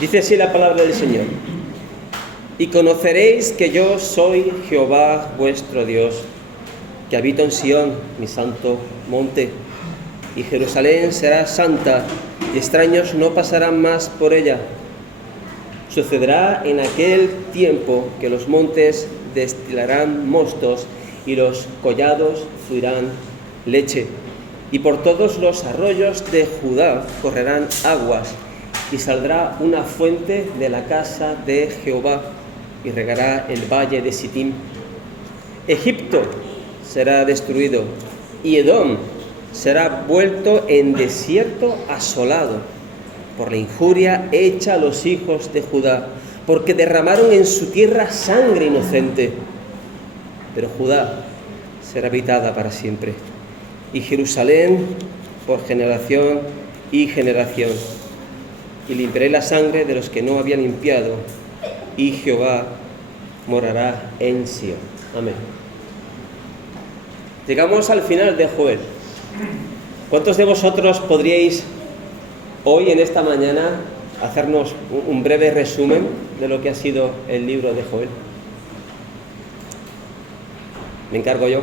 Dice así la palabra del Señor: y conoceréis que yo soy Jehová vuestro Dios, que habito en Sión, mi santo monte, y Jerusalén será santa, y extraños no pasarán más por ella. Sucederá en aquel tiempo que los montes destilarán mostos y los collados fluirán leche, y por todos los arroyos de Judá correrán aguas, y saldrá una fuente de la casa de Jehová, y regará el valle de Sitim. Egipto será destruido, y Edom será vuelto en desierto asolado, por la injuria hecha a los hijos de Judá, porque derramaron en su tierra sangre inocente. Pero Judá será habitada para siempre, y Jerusalén por generación y generación. Y limpiaré la sangre de los que no habían limpiado, y Jehová morará en Sion. Amén. Llegamos al final de Joel. ¿Cuántos de vosotros podríais hoy, en esta mañana, hacernos un breve resumen de lo que ha sido el libro de Joel? ¿Me encargo yo?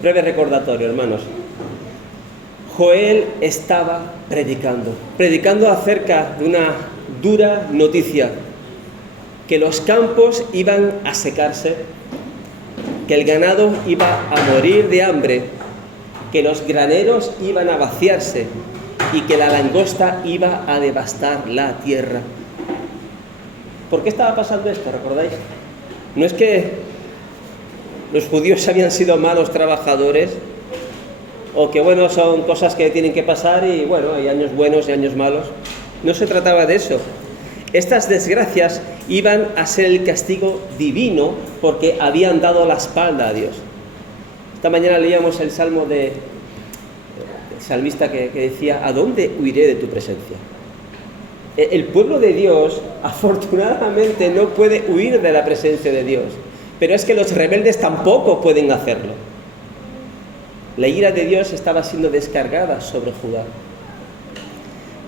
Breve recordatorio, hermanos. Joel estaba predicando acerca de una dura noticia: que los campos iban a secarse, que el ganado iba a morir de hambre, que los graneros iban a vaciarse y que la langosta iba a devastar la tierra. ¿Por qué estaba pasando esto? ¿Recordáis? No es que los judíos habían sido malos trabajadores, o que bueno, son cosas que tienen que pasar y bueno, hay años buenos y años malos. No se trataba de eso. Estas desgracias iban a ser el castigo divino porque habían dado la espalda a Dios. Esta mañana leíamos el salmo del salmista que decía: ¿a dónde huiré de tu presencia? El pueblo de Dios afortunadamente no puede huir de la presencia de Dios, pero es que los rebeldes tampoco pueden hacerlo. La ira de Dios estaba siendo descargada sobre Judá.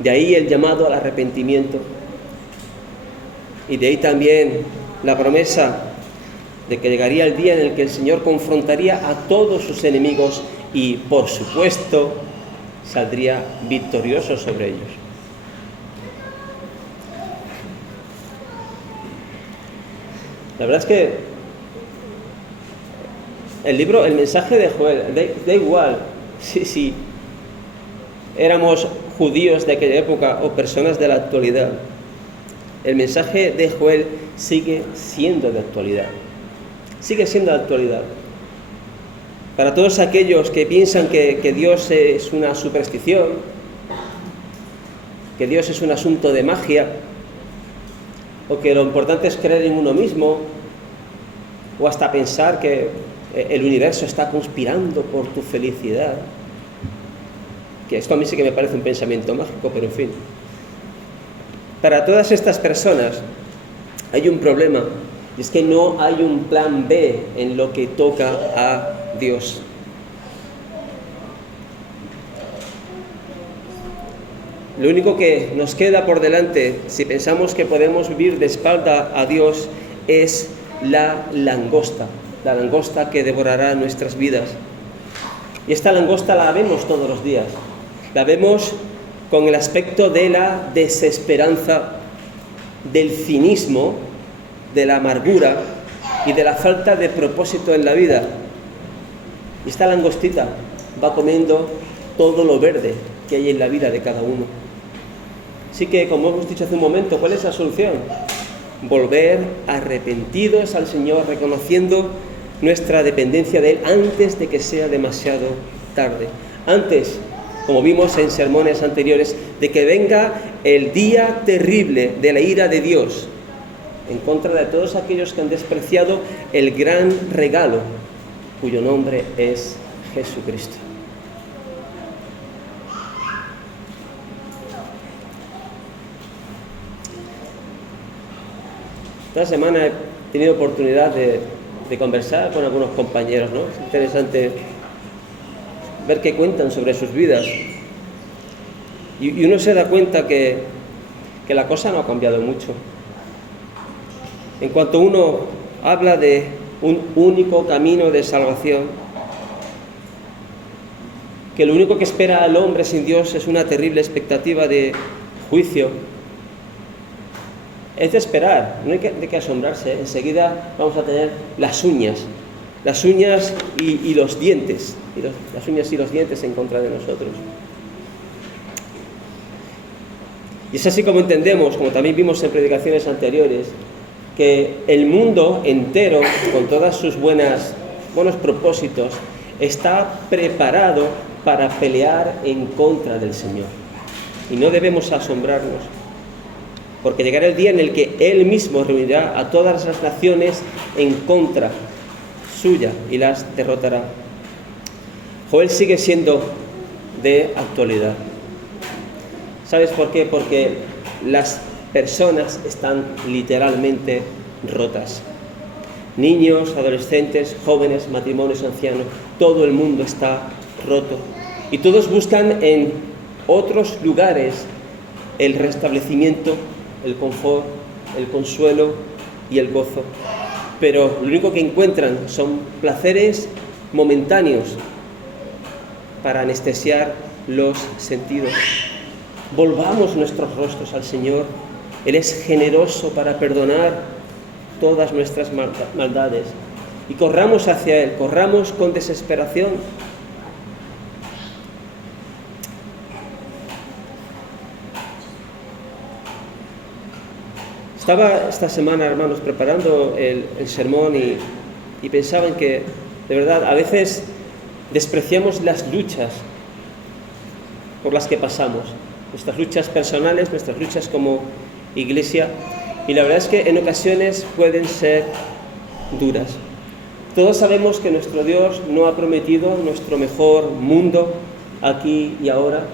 De ahí el llamado al arrepentimiento. Y de ahí también la promesa de que llegaría el día en el que el Señor confrontaría a todos sus enemigos y, por supuesto, saldría victorioso sobre ellos. La verdad es que el mensaje de Joel, da igual si éramos judíos de aquella época o personas de la actualidad, el mensaje de Joel sigue siendo de actualidad. Sigue siendo de actualidad. Para todos aquellos que piensan que Dios es una superstición, que Dios es un asunto de magia, o que lo importante es creer en uno mismo, o hasta pensar que el universo está conspirando por tu felicidad, que esto a mí sí que me parece un pensamiento mágico, pero en fin. Para todas estas personas hay un problema, y es que no hay un plan B en lo que toca a Dios. Lo único que nos queda por delante, si pensamos que podemos vivir de espalda a Dios, es la langosta que devorará nuestras vidas. Y esta langosta la vemos todos los días. La vemos con el aspecto de la desesperanza, del cinismo, de la amargura y de la falta de propósito en la vida. Y esta langostita va comiendo todo lo verde que hay en la vida de cada uno. Así que, como hemos dicho hace un momento, ¿cuál es la solución? Volver arrepentidos al Señor, reconociendo nuestra dependencia de Él antes de que sea demasiado tarde. Antes, como vimos en sermones anteriores, de que venga el día terrible de la ira de Dios en contra de todos aquellos que han despreciado el gran regalo, cuyo nombre es Jesucristo. Esta semana he tenido oportunidad de conversar con algunos compañeros, ¿no? Es interesante ver qué cuentan sobre sus vidas. Y uno se da cuenta que que la cosa no ha cambiado mucho. En cuanto uno habla de un único camino de salvación, que lo único que espera al hombre sin Dios es una terrible expectativa de juicio, es de esperar, no hay de qué asombrarse. Enseguida vamos a tener las uñas y los dientes, las uñas y los dientes en contra de nosotros. Y es así como entendemos, como también vimos en predicaciones anteriores, que el mundo entero, con todos sus buenos propósitos, está preparado para pelear en contra del Señor. Y no debemos asombrarnos, porque llegará el día en el que Él mismo reunirá a todas las naciones en contra suya y las derrotará. Joel sigue siendo de actualidad. ¿Sabes por qué? Porque las personas están literalmente rotas. Niños, adolescentes, jóvenes, matrimonios, ancianos, todo el mundo está roto. Y todos buscan en otros lugares el restablecimiento, el confort, el consuelo y el gozo. Pero lo único que encuentran son placeres momentáneos para anestesiar los sentidos. Volvamos nuestros rostros al Señor. Él es generoso para perdonar todas nuestras maldades. Y corramos hacia Él, corramos con desesperación. Estaba esta semana, hermanos, preparando el sermón y pensaba en que, de verdad, a veces despreciamos las luchas por las que pasamos, nuestras luchas personales, nuestras luchas como iglesia, y la verdad es que en ocasiones pueden ser duras. Todos sabemos que nuestro Dios no ha prometido nuestro mejor mundo aquí y ahora.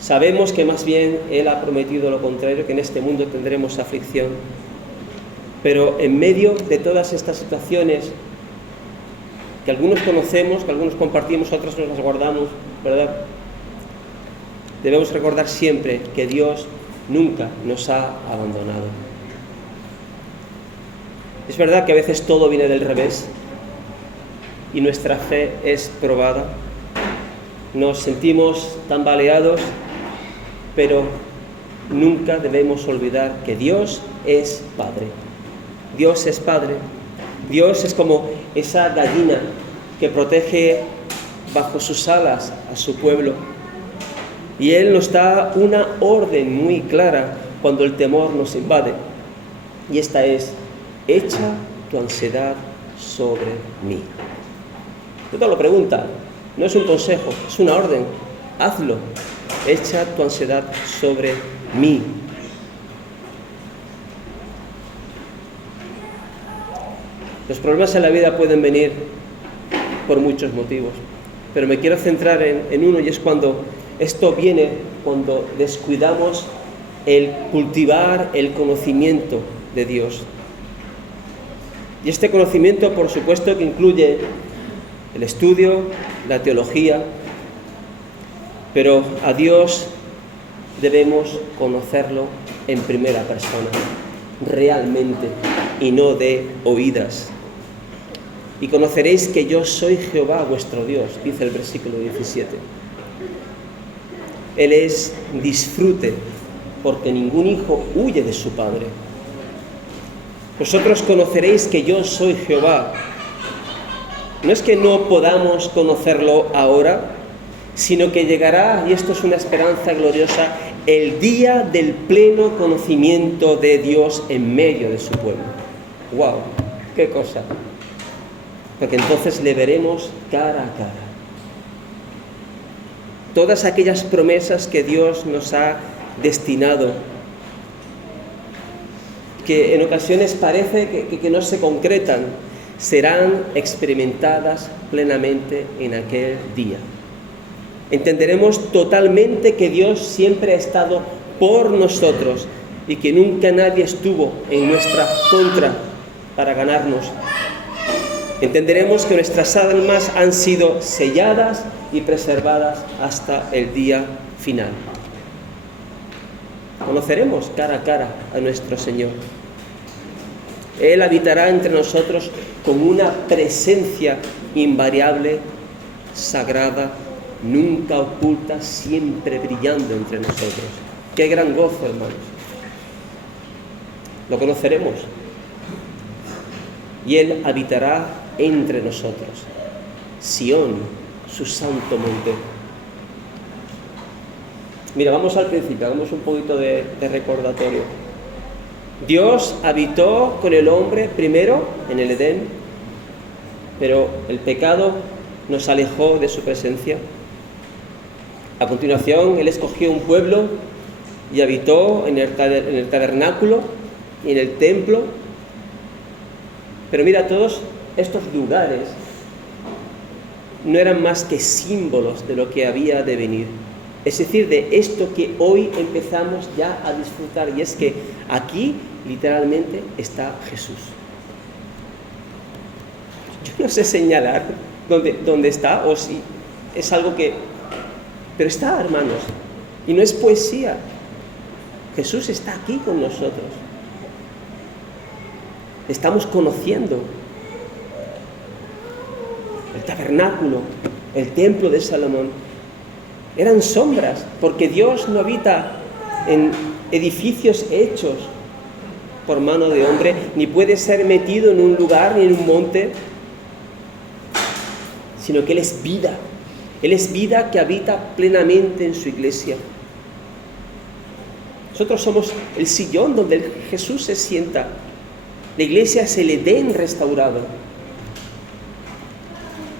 Sabemos que más bien Él ha prometido lo contrario, que en este mundo tendremos aflicción. Pero en medio de todas estas situaciones que algunos conocemos, que algunos compartimos, otros nos las guardamos, ¿verdad? Debemos recordar siempre que Dios nunca nos ha abandonado. Es verdad que a veces todo viene del revés y nuestra fe es probada. Nos sentimos tambaleados, pero nunca debemos olvidar que Dios es Padre. Dios es Padre. Dios es como esa gallina que protege bajo sus alas a su pueblo. Y Él nos da una orden muy clara cuando el temor nos invade. Y esta es: echa tu ansiedad sobre mí. Yo te lo pregunto, no es un consejo, es una orden. Hazlo. Echa tu ansiedad sobre mí. Los problemas en la vida pueden venir por muchos motivos, pero me quiero centrar en uno, y es cuando esto viene cuando descuidamos el cultivar el conocimiento de Dios. Y este conocimiento, por supuesto, que incluye el estudio, la teología, pero a Dios debemos conocerlo en primera persona, realmente, y no de oídas. Y conoceréis que yo soy Jehová vuestro Dios, dice el versículo 17. Él es disfrute, porque ningún hijo huye de su padre. Vosotros conoceréis que yo soy Jehová. No es que no podamos conocerlo ahora, sino que llegará, y esto es una esperanza gloriosa, el día del pleno conocimiento de Dios en medio de su pueblo. ¡Wow! ¡Qué cosa! Porque entonces le veremos cara a cara. Todas aquellas promesas que Dios nos ha destinado, que en ocasiones parece que no se concretan, serán experimentadas plenamente en aquel día. Entenderemos totalmente que Dios siempre ha estado por nosotros y que nunca nadie estuvo en nuestra contra para ganarnos. Entenderemos que nuestras almas han sido selladas y preservadas hasta el día final. Conoceremos cara a cara a nuestro Señor. Él habitará entre nosotros con una presencia invariable, sagrada, nunca oculta, siempre brillando entre nosotros. ¡Qué gran gozo, hermanos! Lo conoceremos. Y Él habitará entre nosotros. Sión, su santo monte. Mira, vamos al principio, hagamos un poquito de recordatorio. Dios habitó con el hombre primero en el Edén, pero el pecado nos alejó de su presencia. A continuación, Él escogió un pueblo y habitó en el tabernáculo y en el templo. Pero mira, todos estos lugares no eran más que símbolos de lo que había de venir. Es decir, de esto que hoy empezamos ya a disfrutar, y es que aquí literalmente está Jesús. Yo no sé señalar dónde está, o si es algo que... Pero está, hermanos, y no es poesía. Jesús está aquí con nosotros. Estamos conociendo el tabernáculo, el templo de Salomón. Eran sombras, porque Dios no habita en edificios hechos por mano de hombre, ni puede ser metido en un lugar ni en un monte, sino que Él es vida. Él es vida que habita plenamente en su iglesia. Nosotros somos el sillón donde Jesús se sienta. La iglesia es el Edén restaurado.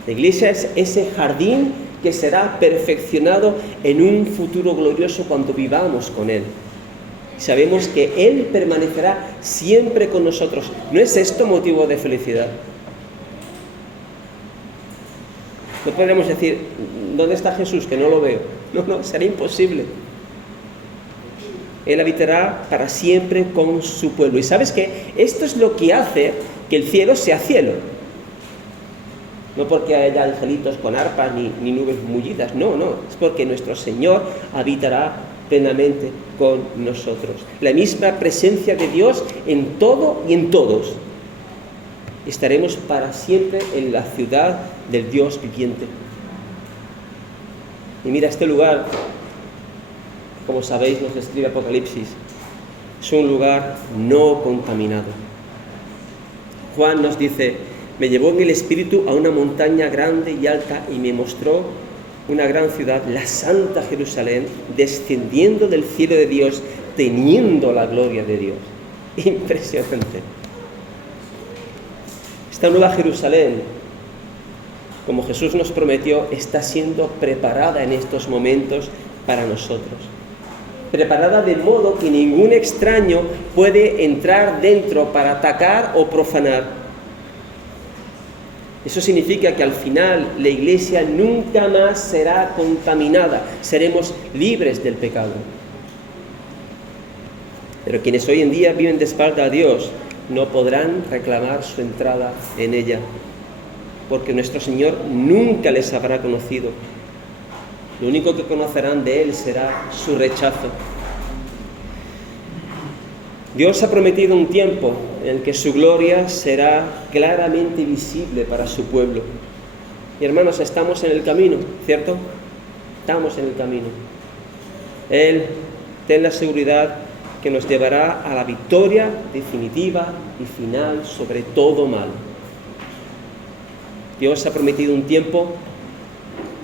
La iglesia es ese jardín que será perfeccionado en un futuro glorioso cuando vivamos con Él. Sabemos que Él permanecerá siempre con nosotros. ¿No es esto motivo de felicidad? No podremos decir, ¿dónde está Jesús? Que no lo veo. No, será imposible. Él habitará para siempre con su pueblo. ¿Y sabes qué? Esto es lo que hace que el cielo sea cielo. No porque haya angelitos con arpas ni nubes mullidas, no, es porque nuestro Señor habitará plenamente con nosotros. La misma presencia de Dios en todo y en todos. Estaremos para siempre en la ciudad del Dios viviente. Y mira, este lugar, como sabéis, nos describe Apocalipsis, es un lugar no contaminado. Juan nos dice: me llevó en el espíritu a una montaña grande y alta y me mostró una gran ciudad, la Santa Jerusalén, descendiendo del cielo de Dios, teniendo la gloria de Dios. Impresionante. Esta nueva Jerusalén, como Jesús nos prometió, está siendo preparada en estos momentos para nosotros. Preparada de modo que ningún extraño puede entrar dentro para atacar o profanar. Eso significa que al final la iglesia nunca más será contaminada, seremos libres del pecado. Pero quienes hoy en día viven de espalda a Dios no podrán reclamar su entrada en ella, porque nuestro Señor nunca les habrá conocido. Lo único que conocerán de Él será su rechazo. Dios ha prometido un tiempo en el que su gloria será claramente visible para su pueblo. Y hermanos, estamos en el camino, ¿cierto? Estamos en el camino. Él, ten la seguridad que nos llevará a la victoria definitiva y final sobre todo mal. Dios ha prometido un tiempo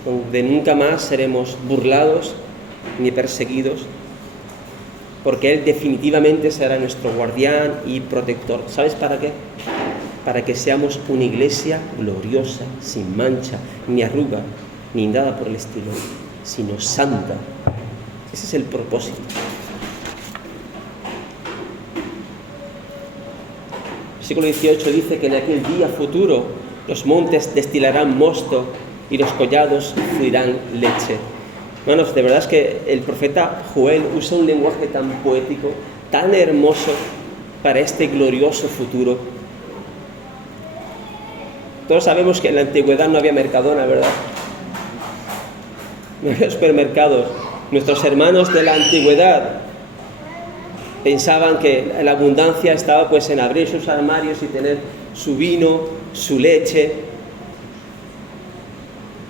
donde nunca más seremos burlados ni perseguidos, porque Él definitivamente será nuestro guardián y protector. ¿Sabes para qué? Para que seamos una iglesia gloriosa, sin mancha, ni arruga, ni nada por el estilo, sino santa. Ese es el propósito. El versículo 18 dice que en aquel día futuro los montes destilarán mosto y los collados fluirán leche. Hermanos, de verdad es que el profeta Joel usa un lenguaje tan poético, tan hermoso para este glorioso futuro. Todos sabemos que en la antigüedad no había Mercadona, ¿verdad? No había supermercados. Nuestros hermanos de la antigüedad Pensaban que la abundancia estaba pues en abrir sus armarios y tener su vino, su leche.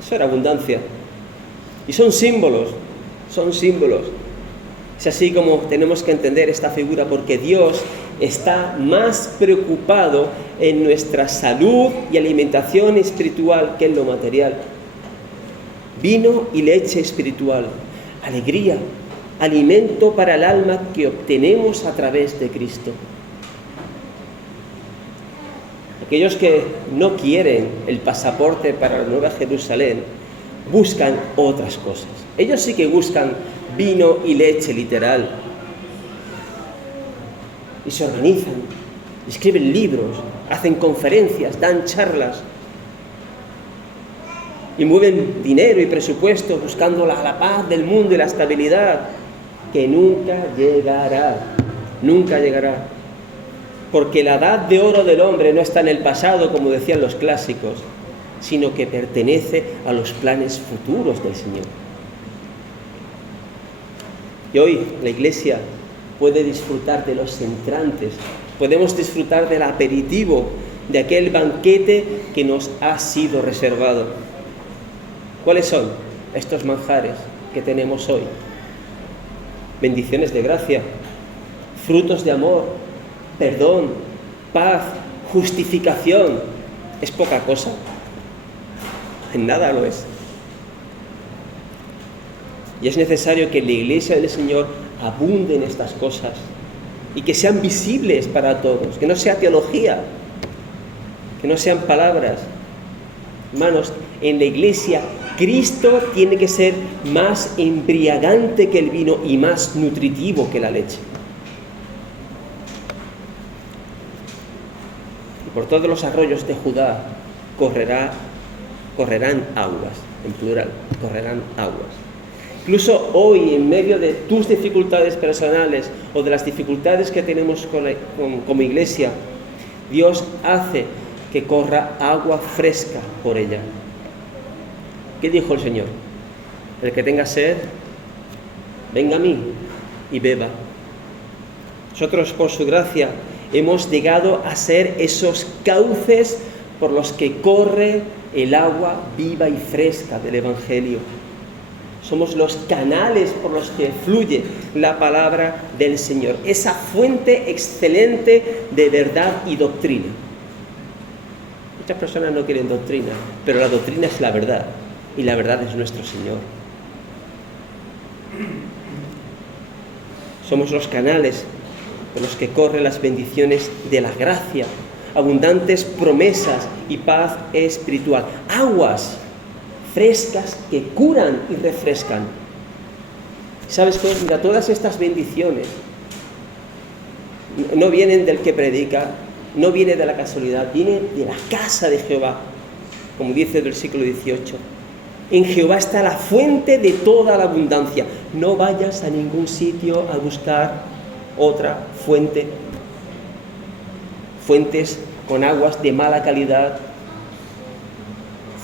Eso era abundancia. Y son símbolos, son símbolos. Es así como tenemos que entender esta figura, porque Dios está más preocupado en nuestra salud y alimentación espiritual que en lo material. Vino y leche espiritual, alegría, alimento para el alma que obtenemos a través de Cristo. Aquellos que no quieren el pasaporte para la Nueva Jerusalén buscan otras cosas. Ellos sí que buscan vino y leche literal. Y se organizan, escriben libros, hacen conferencias, dan charlas. Y mueven dinero y presupuesto buscando la paz del mundo y la estabilidad, que nunca llegará, nunca llegará. Porque la edad de oro del hombre no está en el pasado, como decían los clásicos, sino que pertenece a los planes futuros del Señor. Y hoy la Iglesia puede disfrutar de los entrantes, podemos disfrutar del aperitivo, de aquel banquete que nos ha sido reservado. ¿Cuáles son estos manjares que tenemos hoy? Bendiciones de gracia, frutos de amor, perdón, paz, justificación. ¿Es poca cosa? En nada lo es. Y es necesario que la Iglesia del Señor abunde en estas cosas y que sean visibles para todos, que no sea teología, que no sean palabras. Hermanos, en la Iglesia Cristo tiene que ser más embriagante que el vino y más nutritivo que la leche. Y por todos los arroyos de Judá correrán aguas, en plural, correrán aguas. Incluso hoy, en medio de tus dificultades personales o de las dificultades que tenemos como iglesia, Dios hace que corra agua fresca por ella. ¿Qué dijo el Señor? El que tenga sed, venga a mí y beba. Nosotros, por su gracia, hemos llegado a ser esos cauces por los que corre el agua viva y fresca del Evangelio. Somos los canales por los que fluye la palabra del Señor, esa fuente excelente de verdad y doctrina. Muchas personas no quieren doctrina, pero la doctrina es la verdad, y la verdad es nuestro Señor. Somos los canales por los que corren las bendiciones de la gracia, abundantes promesas y paz espiritual, aguas frescas que curan y refrescan. ¿Sabes qué? Mira, todas estas bendiciones no vienen del que predica, no viene de la casualidad, viene de la casa de Jehová, como dice el versículo 18. En Jehová está la fuente de toda la abundancia. No vayas a ningún sitio a buscar otra fuente, fuentes con aguas de mala calidad,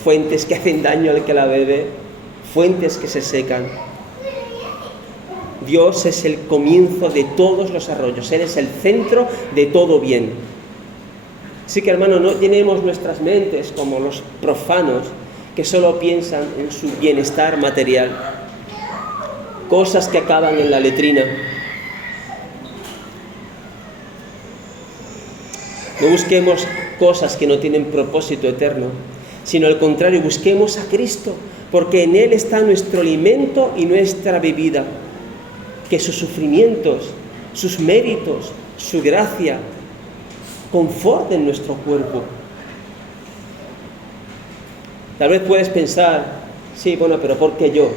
fuentes que hacen daño al que la bebe, fuentes que se secan. Dios es el comienzo de todos los arroyos, Él es el centro de todo bien. Así que, hermanos, no llenemos nuestras mentes como los profanos que solo piensan en su bienestar material, cosas que acaban en la letrina. No busquemos cosas que no tienen propósito eterno, sino al contrario, busquemos a Cristo, porque en Él está nuestro alimento y nuestra bebida. Que sus sufrimientos, sus méritos, su gracia conforten nuestro cuerpo. Tal vez puedes pensar, sí, bueno, pero ¿por qué yo?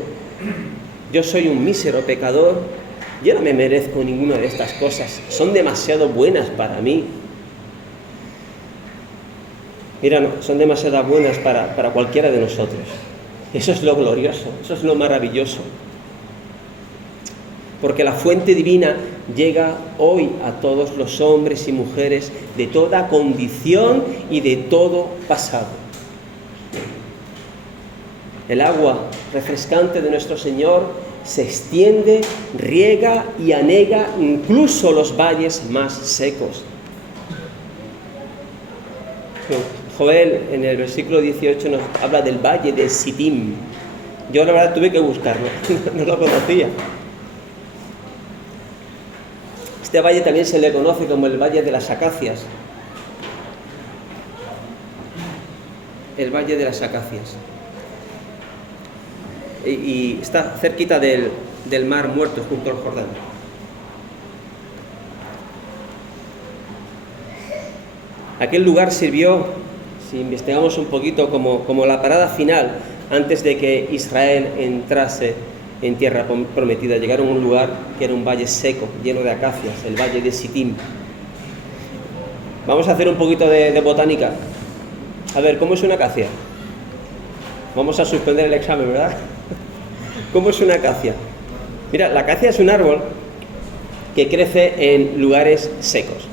Yo soy un mísero pecador, yo no me merezco ninguna de estas cosas, son demasiado buenas para mí. Mira, no, son demasiado buenas para cualquiera de nosotros. Eso es lo glorioso, eso es lo maravilloso. Porque la fuente divina llega hoy a todos los hombres y mujeres de toda condición y de todo pasado. El agua refrescante de nuestro Señor se extiende, riega y anega incluso los valles más secos. Joel en el versículo 18 nos habla del valle de Sittim. Yo la verdad tuve que buscarlo, no lo conocía. Este valle también se le conoce como el Valle de las Acacias. El Valle de las Acacias. Y está cerquita del Mar Muerto, junto al Jordán. Aquel lugar sirvió, si investigamos un poquito, como la parada final antes de que Israel entrase en tierra prometida. Llegaron a un lugar que era un valle seco, lleno de acacias, el Valle de Sittim. Vamos a hacer un poquito de botánica. A ver, ¿cómo es una acacia? Vamos a suspender el examen, ¿verdad? ¿Cómo es una acacia? Mira, la acacia es un árbol que crece en lugares secos.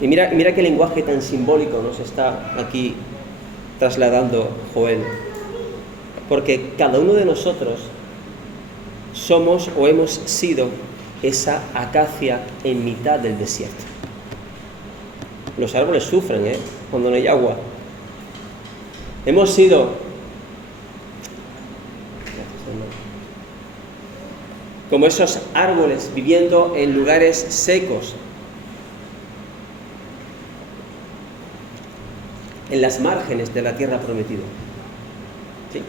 Y mira qué lenguaje tan simbólico nos está aquí trasladando Joel. Porque cada uno de nosotros somos o hemos sido esa acacia en mitad del desierto. Los árboles sufren, cuando no hay agua. Hemos sido como esos árboles viviendo en lugares secos, en las márgenes de la tierra prometida. ¿Sí?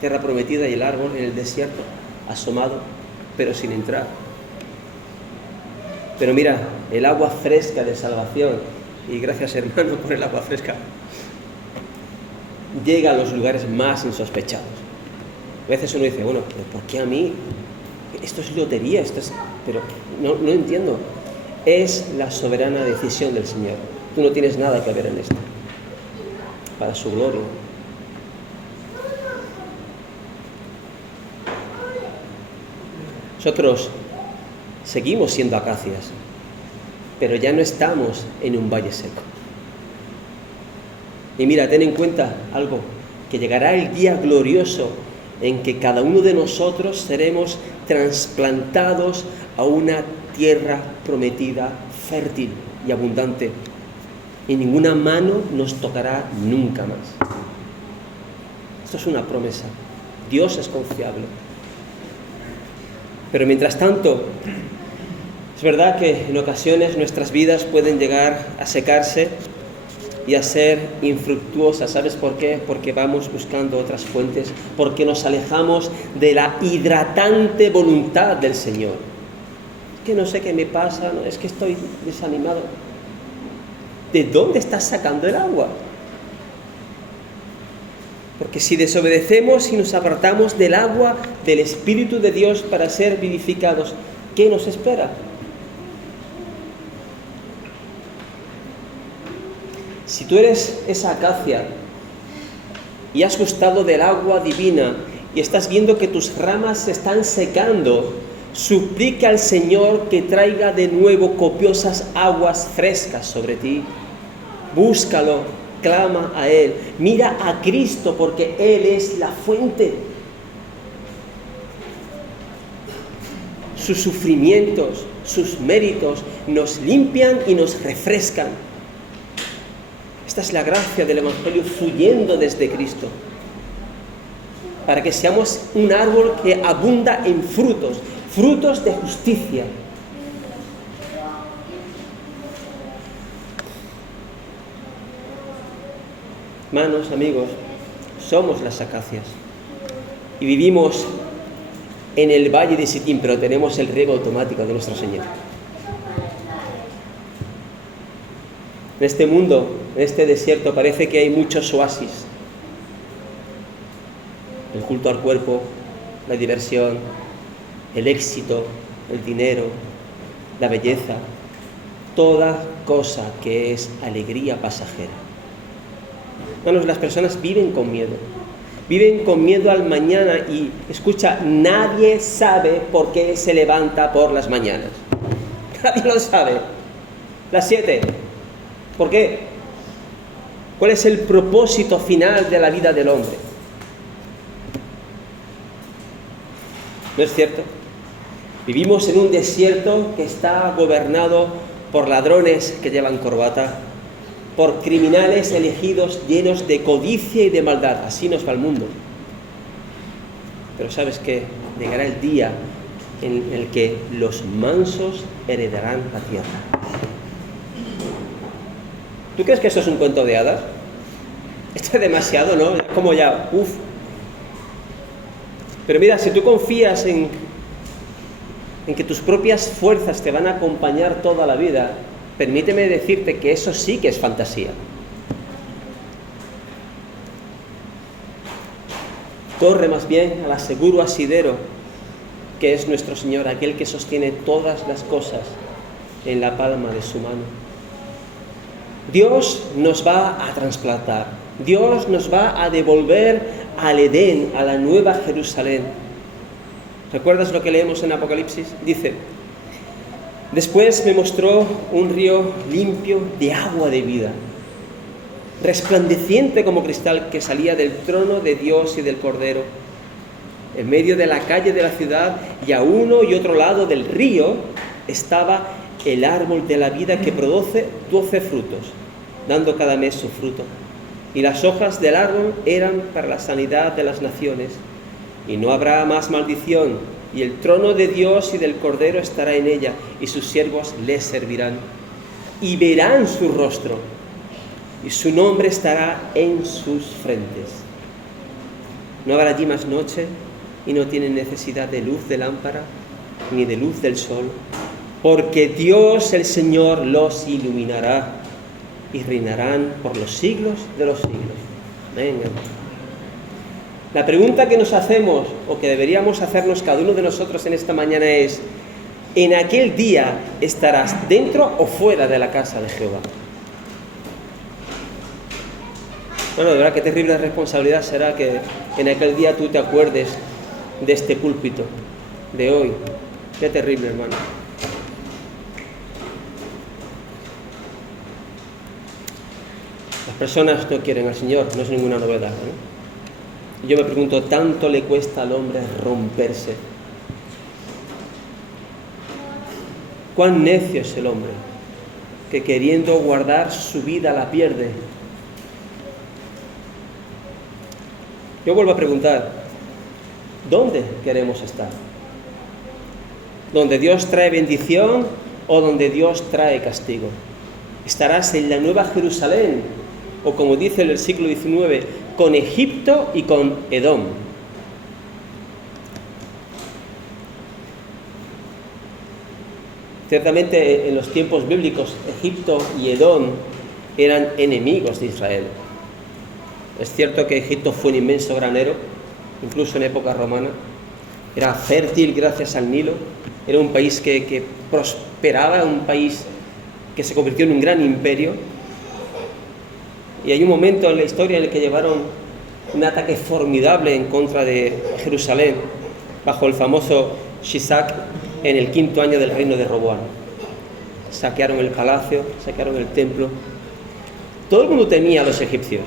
Tierra prometida y el árbol en el desierto, asomado, pero sin entrar. Pero mira, el agua fresca de salvación, y gracias hermano por el agua fresca, llega a los lugares más insospechados. A veces uno dice, bueno, ¿pero por qué a mí? Esto es lotería, pero no entiendo. Es la soberana decisión del Señor. Tú no tienes nada que ver en esto. Para su gloria. Nosotros seguimos siendo acacias, pero ya no estamos en un valle seco. Y mira, ten en cuenta algo, que llegará el día glorioso en que cada uno de nosotros seremos trasplantados a una tierra prometida, fértil y abundante. Y ninguna mano nos tocará nunca más. Esto es una promesa. Dios es confiable. Pero mientras tanto, es verdad que en ocasiones nuestras vidas pueden llegar a secarse y a ser infructuosas. ¿Sabes por qué? Porque vamos buscando otras fuentes, porque nos alejamos de la hidratante voluntad del Señor. Es que no sé qué me pasa, es que estoy desanimado. ¿De dónde estás sacando el agua? Porque si desobedecemos y nos apartamos del agua del Espíritu de Dios para ser vivificados, ¿qué nos espera? Si tú eres esa acacia y has gustado del agua divina y estás viendo que tus ramas se están secando, suplica al Señor que traiga de nuevo copiosas aguas frescas sobre ti. Búscalo, clama a Él, mira a Cristo porque Él es la fuente. Sus sufrimientos, sus méritos nos limpian y nos refrescan. Esta es la gracia del Evangelio fluyendo desde Cristo, para que seamos un árbol que abunda en frutos, frutos de justicia. Hermanos, amigos, somos las acacias y vivimos en el valle de Sittim, pero tenemos el riego automático de nuestro Señor. En este mundo, en este desierto, parece que hay muchos oasis. El culto al cuerpo, la diversión, el éxito, el dinero, la belleza, toda cosa que es alegría pasajera. Hermanos, las personas viven con miedo al mañana y, escucha, nadie sabe por qué se levanta por las mañanas. Nadie lo sabe. Las 7. ¿Por qué? ¿Cuál es el propósito final de la vida del hombre? ¿No es cierto? Vivimos en un desierto que está gobernado por ladrones que llevan corbata, por criminales elegidos llenos de codicia y de maldad. Así nos va el mundo. Pero ¿sabes qué? Llegará el día en el que los mansos heredarán la tierra. ¿Tú crees que esto es un cuento de hadas? Esto es demasiado, ¿no? Como ya, uff. Pero mira, si tú confías en que tus propias fuerzas te van a acompañar toda la vida, permíteme decirte que eso sí que es fantasía. Corre más bien al aseguro asidero, que es nuestro Señor, aquel que sostiene todas las cosas en la palma de su mano. Dios nos va a trasplantar, Dios nos va a devolver al Edén, a la nueva Jerusalén. ¿Recuerdas lo que leemos en Apocalipsis? Dice: después me mostró un río limpio de agua de vida, resplandeciente como cristal, que salía del trono de Dios y del Cordero. En medio de la calle de la ciudad y a uno y otro lado del río estaba el árbol de la vida, que produce 12 frutos, dando cada mes su fruto. Y las hojas del árbol eran para la sanidad de las naciones. Y no habrá más maldición, y el trono de Dios y del Cordero estará en ella, y sus siervos le servirán. Y verán su rostro, y su nombre estará en sus frentes. No habrá allí más noche, y no tienen necesidad de luz de lámpara, ni de luz del sol, porque Dios el Señor los iluminará, y reinarán por los siglos de los siglos. Venga. La pregunta que nos hacemos, o que deberíamos hacernos cada uno de nosotros en esta mañana es: ¿en aquel día estarás dentro o fuera de la casa de Jehová? Bueno, de verdad, qué terrible responsabilidad será que en aquel día tú te acuerdes de este púlpito, de hoy. Qué terrible, hermano. Las personas no quieren al Señor, no es ninguna novedad, ¿no? Yo me pregunto, ¿tanto le cuesta al hombre romperse? ¿Cuán necio es el hombre que queriendo guardar su vida la pierde? Yo vuelvo a preguntar, ¿dónde queremos estar? ¿Donde Dios trae bendición o donde Dios trae castigo? ¿Estarás en la nueva Jerusalén o, como dice el siglo XIX, con Egipto y con Edom? Ciertamente en los tiempos bíblicos Egipto y Edom eran enemigos de Israel. Es cierto que Egipto fue un inmenso granero, incluso en época romana. Era fértil gracias al Nilo, era un país que prosperaba, un país que se convirtió en un gran imperio. Y hay un momento en la historia en el que llevaron un ataque formidable en contra de Jerusalén, bajo el famoso Shisak, en el 5º año del reino de Roboam. Saquearon el palacio, saquearon el templo. Todo el mundo temía a los egipcios.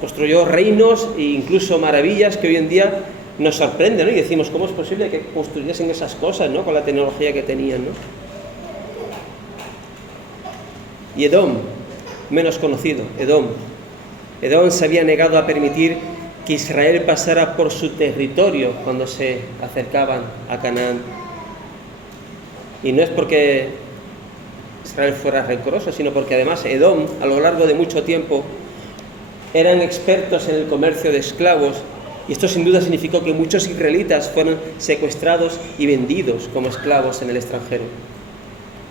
Construyó reinos e incluso maravillas que hoy en día nos sorprenden, ¿no? Y decimos, ¿cómo es posible que construyesen esas cosas, ¿no? Con la tecnología que tenían, ¿no? Y Edom, menos conocido, Edom se había negado a permitir que Israel pasara por su territorio cuando se acercaban a Canaán. Y no es porque Israel fuera rencoroso, sino porque además Edom, a lo largo de mucho tiempo, eran expertos en el comercio de esclavos, y esto sin duda significó que muchos israelitas fueron secuestrados y vendidos como esclavos en el extranjero.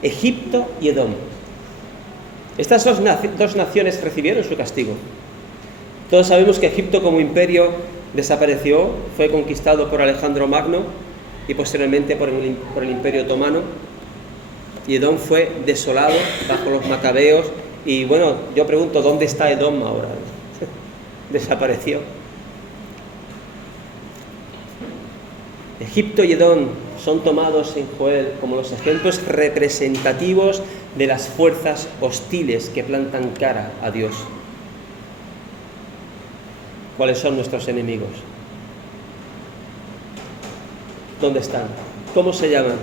Egipto y Edom. Estas dos naciones recibieron su castigo. Todos sabemos que Egipto como imperio desapareció, fue conquistado por Alejandro Magno y posteriormente por el Imperio Otomano, y Edom fue desolado bajo los macabeos. Y bueno, yo pregunto, ¿dónde está Edom ahora? Desapareció. Egipto y Edom son tomados en Joel como los ejemplos representativos de las fuerzas hostiles que plantan cara a Dios. ¿Cuáles son nuestros enemigos? ¿Dónde están? ¿Cómo se llaman?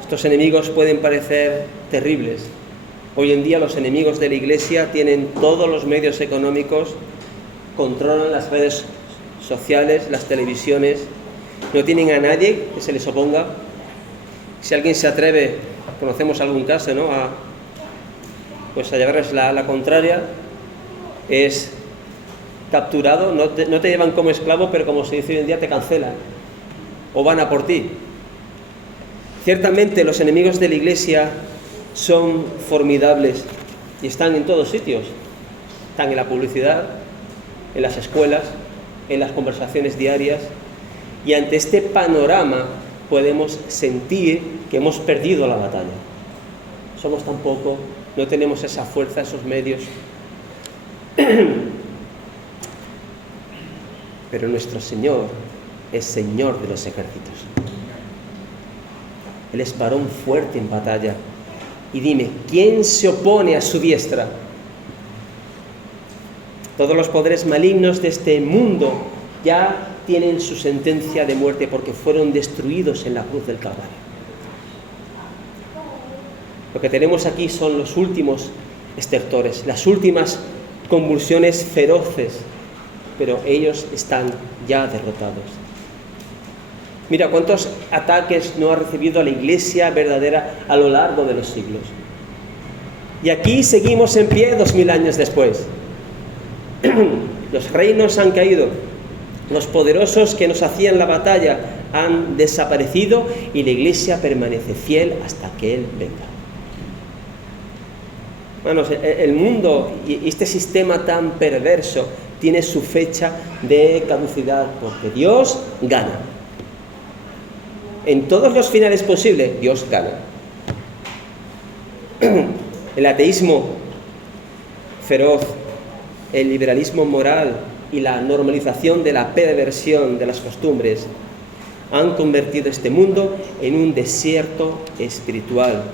Estos enemigos pueden parecer terribles. Hoy en día los enemigos de la Iglesia tienen todos los medios económicos, controlan las redes sociales, las televisiones, no tienen a nadie que se les oponga. Si alguien se atreve, conocemos algún caso, ¿no?, a llevarles la contraria, es capturado, no te llevan como esclavo, pero como se dice hoy en día, te cancelan o van a por ti. Ciertamente los enemigos de la Iglesia son formidables y están en todos sitios. Están en la publicidad, en las escuelas, en las conversaciones diarias, y ante este panorama podemos sentir que hemos perdido la batalla. Somos tan poco, no tenemos esa fuerza, esos medios. Pero nuestro Señor es Señor de los ejércitos. Él es varón fuerte en batalla. Y dime, ¿quién se opone a su diestra? Todos los poderes malignos de este mundo ya tienen su sentencia de muerte porque fueron destruidos en la cruz del Calvario. Lo que tenemos aquí son los últimos estertores, las últimas convulsiones feroces, pero ellos están ya derrotados. Mira cuántos ataques no ha recibido la Iglesia verdadera a lo largo de los siglos. Y aquí seguimos en pie 2000 años después. Los reinos han caído, los poderosos que nos hacían la batalla han desaparecido y la Iglesia permanece fiel hasta que Él venga. Bueno, el mundo y este sistema tan perverso tiene su fecha de caducidad porque Dios gana. En todos los finales posibles, Dios gana. El ateísmo feroz, el liberalismo moral y la normalización de la perversión de las costumbres han convertido este mundo en un desierto espiritual.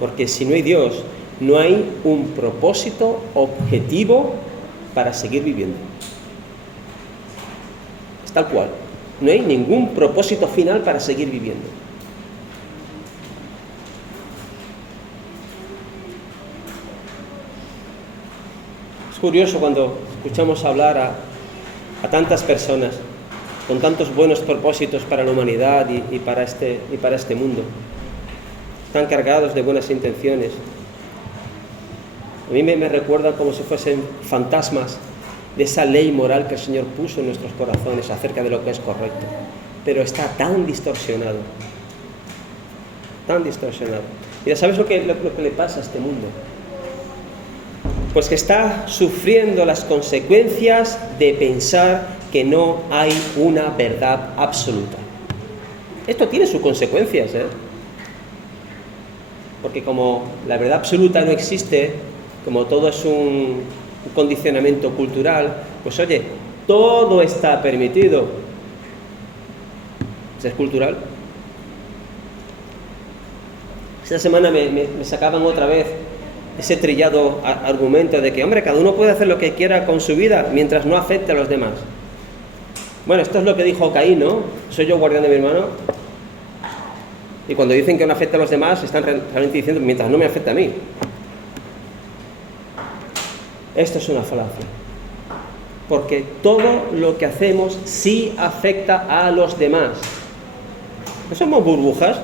Porque si no hay Dios, no hay un propósito objetivo para seguir viviendo. Es tal cual. No hay ningún propósito final para seguir viviendo. Es curioso cuando escuchamos hablar a tantas personas con tantos buenos propósitos para la humanidad y para este mundo. Están cargados de buenas intenciones. A mí me recuerda como si fuesen fantasmas de esa ley moral que el Señor puso en nuestros corazones acerca de lo que es correcto. Pero está tan distorsionado. Tan distorsionado. Mira, ¿sabes lo que le pasa a este mundo? Pues que está sufriendo las consecuencias de pensar que no hay una verdad absoluta. Esto tiene sus consecuencias, Porque como la verdad absoluta no existe, como todo es un condicionamiento cultural, pues oye, todo está permitido. ¿Es cultural? Esta semana me sacaban otra vez ese trillado argumento de que, hombre, cada uno puede hacer lo que quiera con su vida mientras no afecte a los demás. Bueno, esto es lo que dijo Caín, ¿no? Soy yo guardián de mi hermano. Y cuando dicen que no afecta a los demás, están realmente diciendo mientras no me afecta a mí. Esto es una falacia. Porque todo lo que hacemos sí afecta a los demás. No somos burbujas.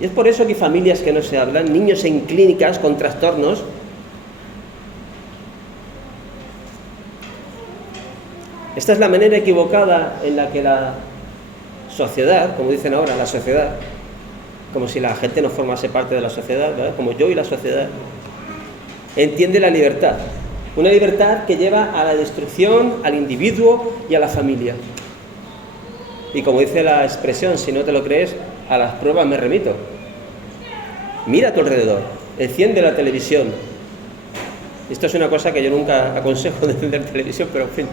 Y es por eso que hay familias que no se hablan, niños en clínicas con trastornos. Esta es la manera equivocada en la que la sociedad, como dicen ahora, la sociedad, como si la gente no formase parte de la sociedad, ¿verdad? Como yo y la sociedad, entiende la libertad. Una libertad que lleva a la destrucción, al individuo y a la familia. Y como dice la expresión, si no te lo crees, a las pruebas me remito. Mira a tu alrededor, enciende la televisión. Esto es una cosa que yo nunca aconsejo de encender televisión, pero en fin.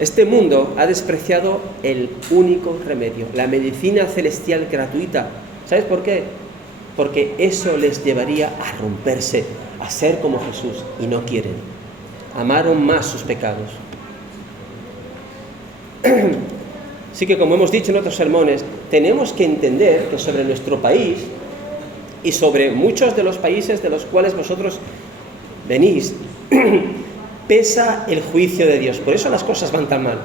Este mundo ha despreciado el único remedio, la medicina celestial gratuita. ¿Sabes por qué? Porque eso les llevaría a romperse, a ser como Jesús, y no quieren. amaron más sus pecados. Así que, como hemos dicho en otros sermones, tenemos que entender que sobre nuestro país y sobre muchos de los países de los cuales vosotros venís, pesa el juicio de Dios. Por eso las cosas van tan mal.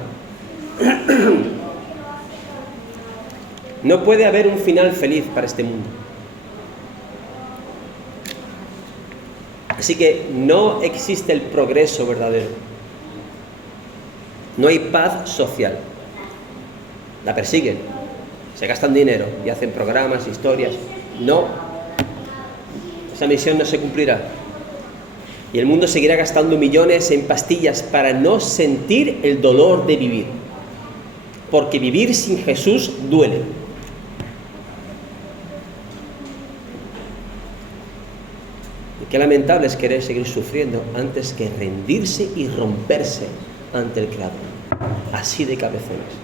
No puede haber un final feliz para este mundo. Así que no existe el progreso verdadero. No hay paz social. La persiguen, se gastan dinero y hacen programas, historias. No, esa misión no se cumplirá. Y el mundo seguirá gastando millones en pastillas para no sentir el dolor de vivir. Porque vivir sin Jesús duele. Y qué lamentable es querer seguir sufriendo antes que rendirse y romperse ante el Creador. Así de cabezones.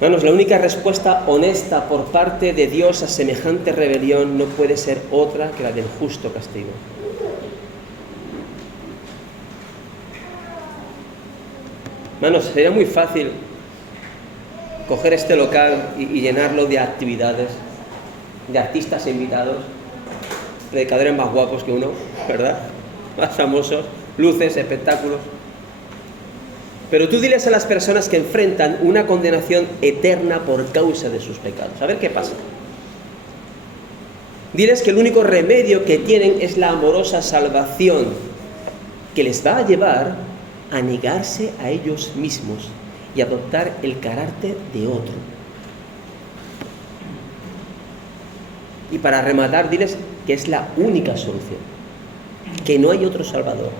Hermanos, la única respuesta honesta por parte de Dios a semejante rebelión no puede ser otra que la del justo castigo. Hermanos, sería muy fácil coger este local y llenarlo de actividades, de artistas invitados, predicadores más guapos que uno, ¿verdad? Más famosos, luces, espectáculos. Pero tú diles a las personas que enfrentan una condenación eterna por causa de sus pecados. A ver qué pasa. Diles que el único remedio que tienen es la amorosa salvación que les va a llevar a negarse a ellos mismos y adoptar el carácter de otro. Y para rematar, diles que es la única solución, que no hay otro salvador,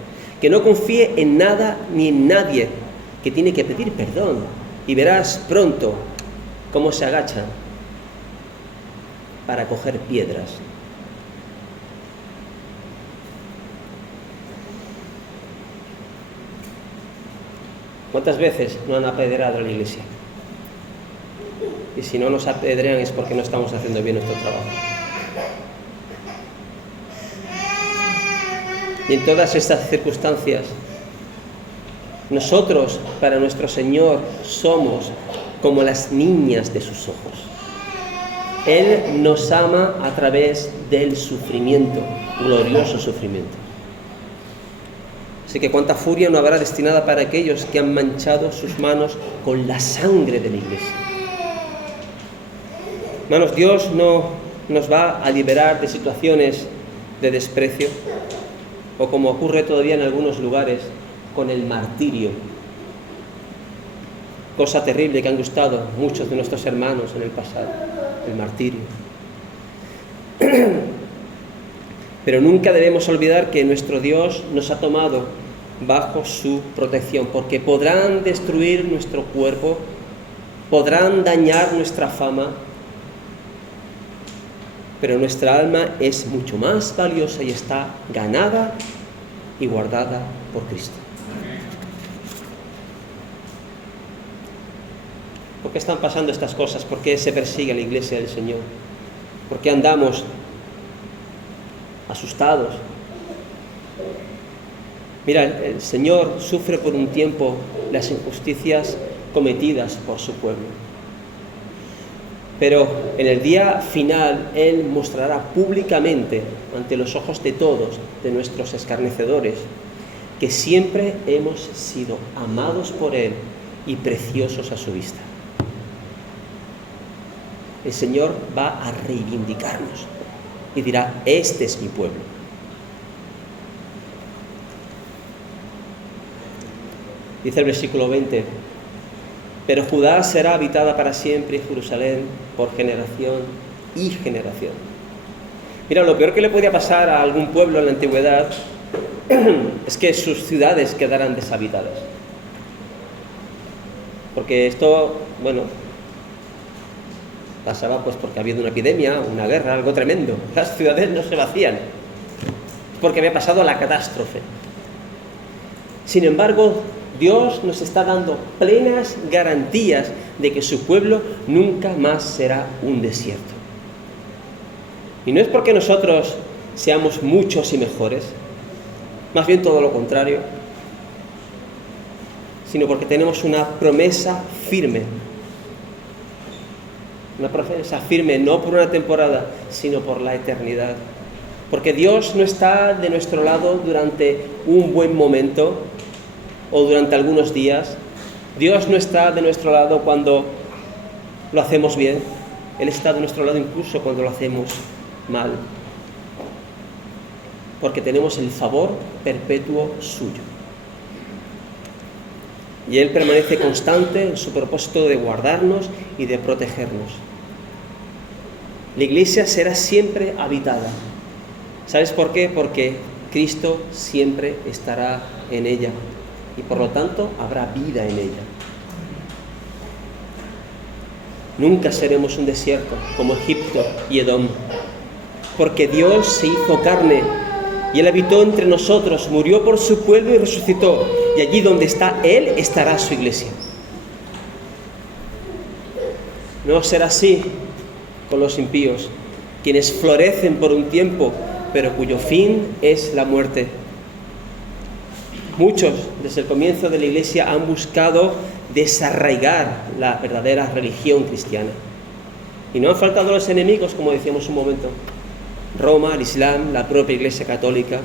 que no confíe en nada ni en nadie, que tiene que pedir perdón, y verás pronto cómo se agachan para coger piedras. ¿Cuántas veces no han apedreado a la iglesia? Y si no nos apedrean es porque no estamos haciendo bien nuestro trabajo. Y en todas estas circunstancias, nosotros, para nuestro Señor, somos como las niñas de sus ojos. Él nos ama a través del sufrimiento, glorioso sufrimiento. Así que cuánta furia no habrá destinada para aquellos que han manchado sus manos con la sangre de la iglesia. Hermanos, Dios no nos va a liberar de situaciones de desprecio, o como ocurre todavía en algunos lugares, con el martirio. Cosa terrible que han gustado muchos de nuestros hermanos en el pasado, el martirio. Pero nunca debemos olvidar que nuestro Dios nos ha tomado bajo su protección, porque podrán destruir nuestro cuerpo, podrán dañar nuestra fama, pero nuestra alma es mucho más valiosa y está ganada y guardada por Cristo. ¿Por qué están pasando estas cosas? ¿Por qué se persigue a la iglesia del Señor? ¿Por qué andamos asustados? Mira, el Señor sufre por un tiempo las injusticias cometidas por su pueblo. Pero en el día final Él mostrará públicamente, ante los ojos de todos, de nuestros escarnecedores, que siempre hemos sido amados por Él y preciosos a su vista. El Señor va a reivindicarnos y dirá: este es mi pueblo. Dice el versículo 20: pero Judá será habitada para siempre y Jerusalén por generación y generación. Mira, lo peor que le podía pasar a algún pueblo en la antigüedad es que sus ciudades quedaran deshabitadas. Porque esto, bueno, pasaba pues porque había una epidemia, una guerra, algo tremendo. Las ciudades no se vacían, porque había pasado la catástrofe. Sin embargo, Dios nos está dando plenas garantías de que su pueblo nunca más será un desierto. Y no es porque nosotros seamos muchos y mejores, más bien todo lo contrario, sino porque tenemos una promesa firme. Una promesa firme no por una temporada, sino por la eternidad. Porque Dios no está de nuestro lado durante un buen momento o durante algunos días. Dios no está de nuestro lado cuando lo hacemos bien. Él está de nuestro lado incluso cuando lo hacemos mal. Porque tenemos el favor perpetuo suyo. Y Él permanece constante en su propósito de guardarnos y de protegernos. La iglesia será siempre habitada. ¿Sabes por qué? Porque Cristo siempre estará en ella. Y por lo tanto habrá vida en ella. Nunca seremos un desierto como Egipto y Edom. Porque Dios se hizo carne y Él habitó entre nosotros, murió por su pueblo y resucitó. Y allí donde está Él, estará su iglesia. No será así con los impíos, quienes florecen por un tiempo, pero cuyo fin es la muerte. Muchos, desde el comienzo de la iglesia, han buscado desarraigar la verdadera religión cristiana. Y no han faltado los enemigos, como decíamos un momento. Roma, el Islam, la propia Iglesia Católica,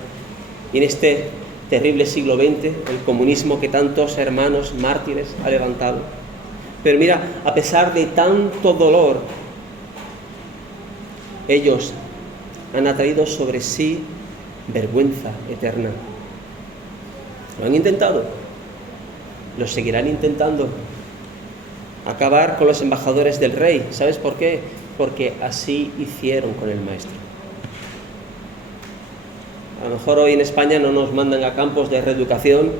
y en este terrible siglo XX, el comunismo que tantos hermanos mártires ha levantado. Pero mira, a pesar de tanto dolor, ellos han atraído sobre sí vergüenza eterna. Lo han intentado, lo seguirán intentando. Acabar con los embajadores del rey. ¿Sabes por qué? Porque así hicieron con el Maestro. A lo mejor hoy en España no nos mandan a campos de reeducación,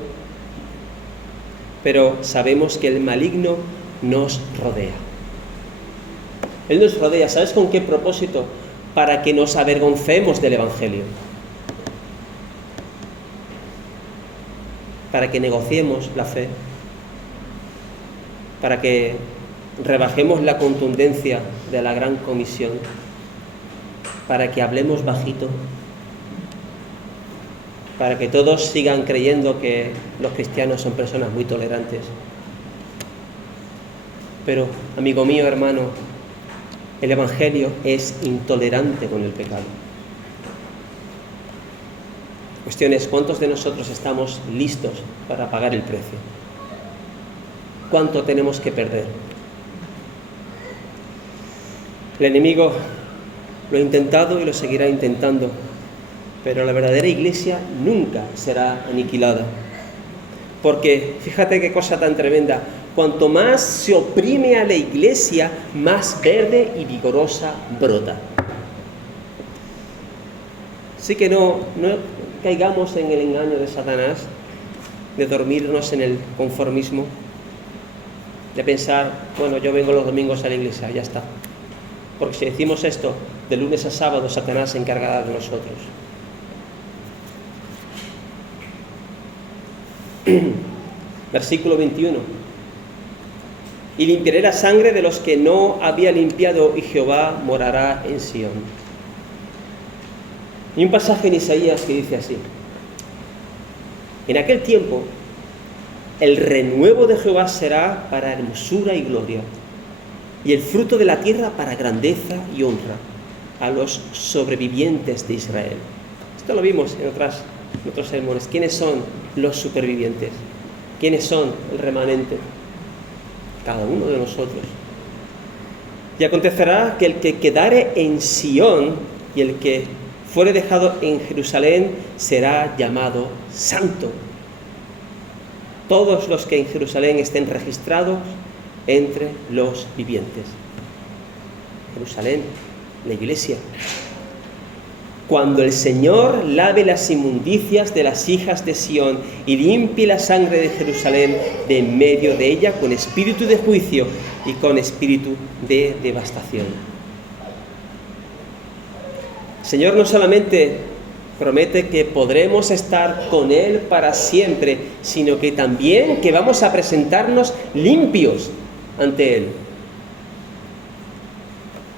pero sabemos que el maligno nos rodea. Él nos rodea, ¿sabes con qué propósito? Para que nos avergoncemos del Evangelio. Para que negociemos la fe. Para que rebajemos la contundencia de la gran comisión. Para que hablemos bajito. Para que todos sigan creyendo que los cristianos son personas muy tolerantes. Pero, amigo mío, hermano, el Evangelio es intolerante con el pecado. La cuestión es, ¿cuántos de nosotros estamos listos para pagar el precio? ¿Cuánto tenemos que perder? El enemigo lo ha intentado y lo seguirá intentando, pero la verdadera iglesia nunca será aniquilada. Porque, fíjate qué cosa tan tremenda, cuanto más se oprime a la iglesia, más verde y vigorosa brota. Así que no caigamos en el engaño de Satanás, de dormirnos en el conformismo, de pensar, bueno, yo vengo los domingos a la iglesia, ya está. Porque si decimos esto, de lunes a sábado, Satanás se encargará de nosotros. Versículo 21. Y limpiaré la sangre de los que no había limpiado, y Jehová morará en Sión. Y un pasaje en Isaías que dice así: en aquel tiempo el renuevo de Jehová será para hermosura y gloria, y el fruto de la tierra para grandeza y honra a los sobrevivientes de Israel. Esto lo vimos en otros sermones. ¿Quiénes son los supervivientes? ¿Quiénes son el remanente? Cada uno de nosotros. Y acontecerá que el que quedare en Sión y el que fuere dejado en Jerusalén será llamado santo. Todos los que en Jerusalén estén registrados entre los vivientes. Jerusalén, la iglesia. Cuando el Señor lave las inmundicias de las hijas de Sión y limpie la sangre de Jerusalén de en medio de ella con espíritu de juicio y con espíritu de devastación. El Señor no solamente promete que podremos estar con Él para siempre, sino que también que vamos a presentarnos limpios ante Él.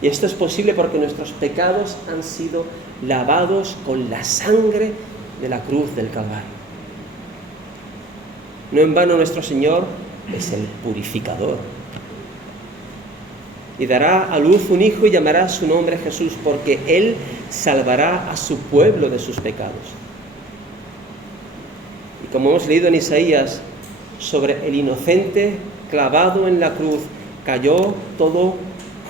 Y esto es posible porque nuestros pecados han sido lavados con la sangre de la cruz del Calvario. No en vano nuestro Señor es el purificador. Y dará a luz un hijo y llamará su nombre Jesús, porque Él salvará a su pueblo de sus pecados. Y como hemos leído en Isaías, sobre el inocente clavado en la cruz cayó todo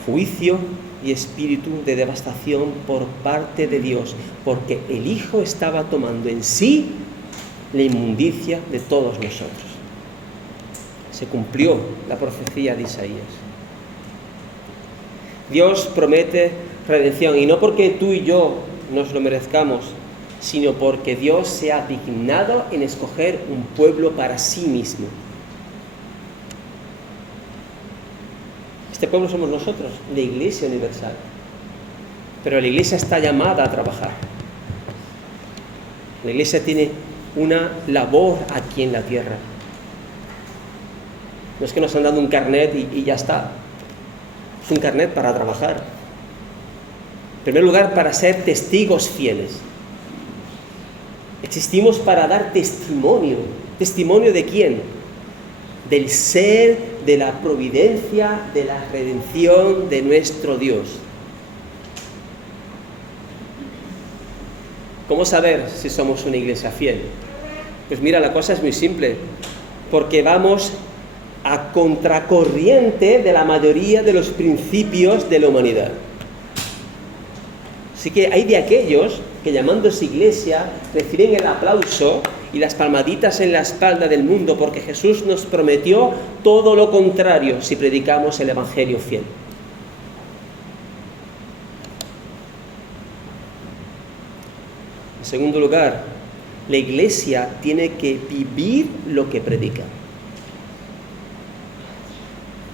juicio y espíritu de devastación por parte de Dios, porque el Hijo estaba tomando en sí la inmundicia de todos nosotros. Se cumplió la profecía de Isaías. Dios promete redención, y no porque tú y yo nos lo merezcamos, sino porque Dios se ha dignado en escoger un pueblo para sí mismo. Este pueblo somos nosotros, la Iglesia Universal. Pero la Iglesia está llamada a trabajar. La Iglesia tiene una labor aquí en la tierra. No es que nos han dado un carnet y ya está. Es un carnet para trabajar. En primer lugar, para ser testigos fieles. Existimos para dar testimonio. ¿Testimonio de quién? Del ser, de la providencia, de la redención de nuestro Dios. ¿Cómo saber si somos una iglesia fiel? Pues mira, la cosa es muy simple. Porque vamos a contracorriente de la mayoría de los principios de la humanidad. Así que hay de aquellos que, llamándose iglesia, reciben el aplauso y las palmaditas en la espalda del mundo, porque Jesús nos prometió todo lo contrario si predicamos el Evangelio fiel. En segundo lugar, la iglesia tiene que vivir lo que predica.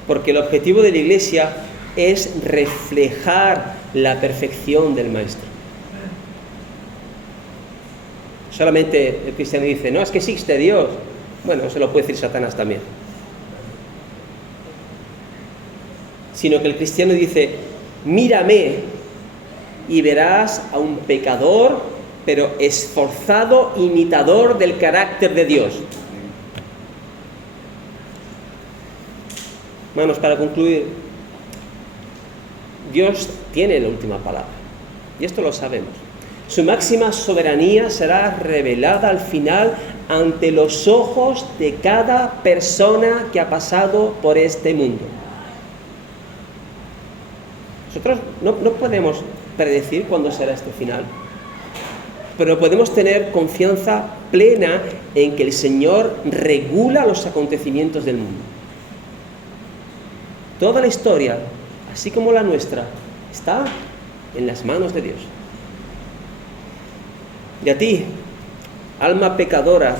Porque el objetivo de la iglesia es reflejar la perfección del Maestro. Solamente el cristiano dice, no, es que existe Dios. Bueno, se lo puede decir Satanás también. Sino que el cristiano dice, mírame y verás a un pecador, pero esforzado imitador del carácter de Dios. Hermanos, para concluir, Dios tiene la última palabra, y esto lo sabemos. Su máxima soberanía será revelada al final ante los ojos de cada persona que ha pasado por este mundo. Nosotros no podemos predecir cuándo será este final, pero podemos tener confianza plena en que el Señor regula los acontecimientos del mundo. Toda la historia, así como la nuestra, está en las manos de Dios. Y a ti, alma pecadora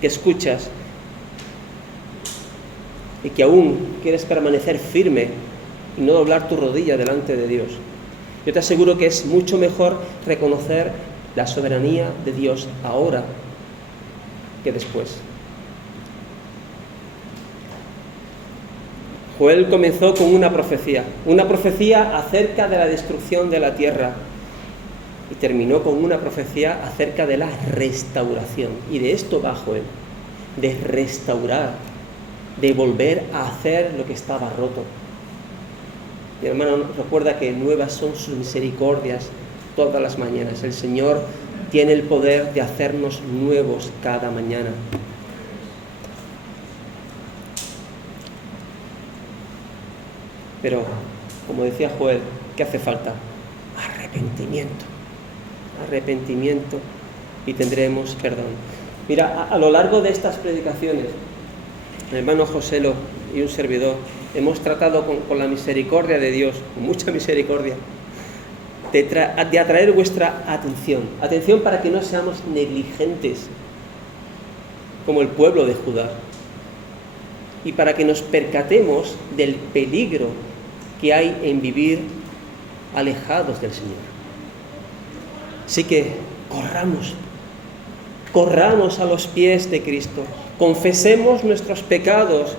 que escuchas y que aún quieres permanecer firme y no doblar tu rodilla delante de Dios, yo te aseguro que es mucho mejor reconocer la soberanía de Dios ahora que después. Joel comenzó con una profecía acerca de la destrucción de la tierra, y terminó con una profecía acerca de la restauración. Y de esto va Joel, de restaurar, de volver a hacer lo que estaba roto. Mi hermano, recuerda que nuevas son sus misericordias todas las mañanas. El Señor tiene el poder de hacernos nuevos cada mañana. Pero, como decía Joel, ¿qué hace falta? Arrepentimiento, y tendremos perdón. Mira, a lo largo de estas predicaciones, el hermano Joselo y un servidor hemos tratado con la misericordia de Dios, con mucha misericordia, de atraer vuestra atención para que no seamos negligentes como el pueblo de Judá, y para que nos percatemos del peligro que hay en vivir alejados del Señor. Así que corramos a los pies de Cristo, confesemos nuestros pecados,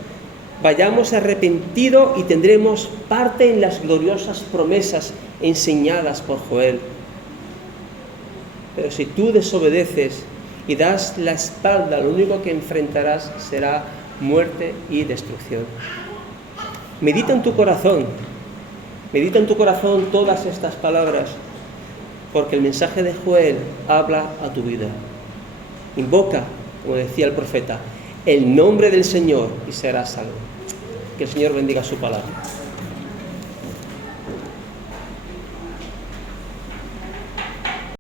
vayamos arrepentidos y tendremos parte en las gloriosas promesas enseñadas por Joel. Pero si tú desobedeces y das la espalda, lo único que enfrentarás será muerte y destrucción. Medita en tu corazón todas estas palabras, porque el mensaje de Joel habla a tu vida. Invoca, como decía el profeta, el nombre del Señor y serás salvo. Que el Señor bendiga su palabra.